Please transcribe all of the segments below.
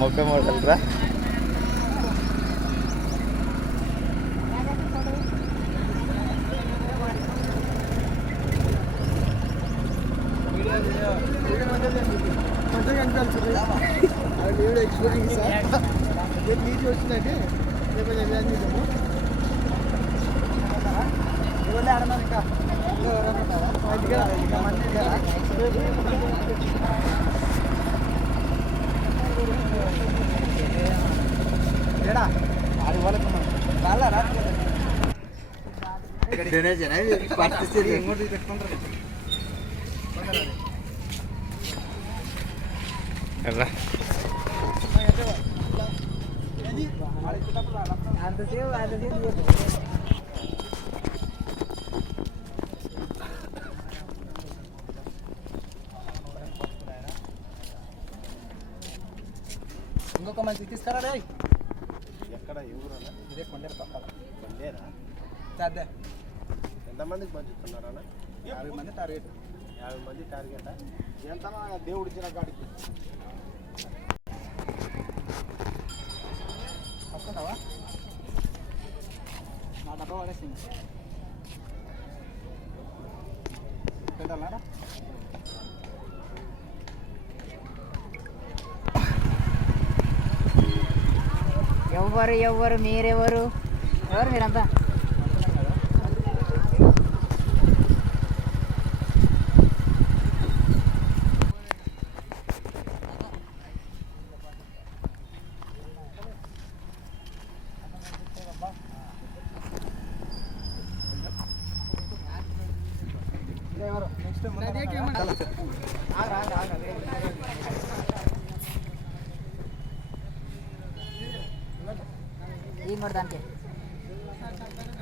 మొక్క మోడల్ రా. ఎక్స్పీరియన్స్ నీటి వచ్చిందంటే ఇంకొక మంచి తీసుకురా. ఎక్కడ ఎవరు ఇదే కొండేరు పక్కన కొండేరా. అదే ఎంతమందికి పంచుతున్నారా? 50 మంది టార్గెట్. 50 మంది టార్గెట్. ఎంత దేవుడు ఇచ్చిన కాడికి వస్తున్నావా? నా డబ్బా పడేసింది పెట్టాలరా. ఎవరు మీరెవరు? ఎవరు మీరంతా?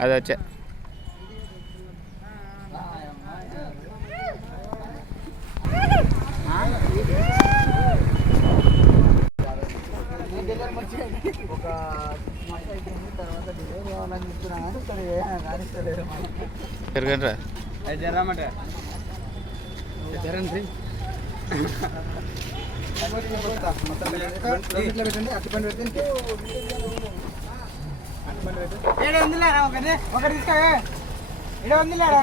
అది వచ్చే ఒక తర్వాత డిలే కావాలని చెప్తున్నా. జరగమంటే జరండి పెట్టండి. అట్టుపండి పెట్టండి. ఏడు వందలేరా ఒకటి తీసుకో. 7 వందలేరా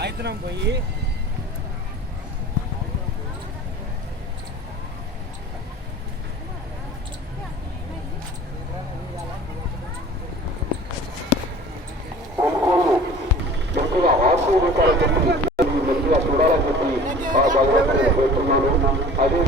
ఆయుధం పోయి చూడాలని చెప్పి ఆ భగవంతుని పెడుతున్నాను. అదే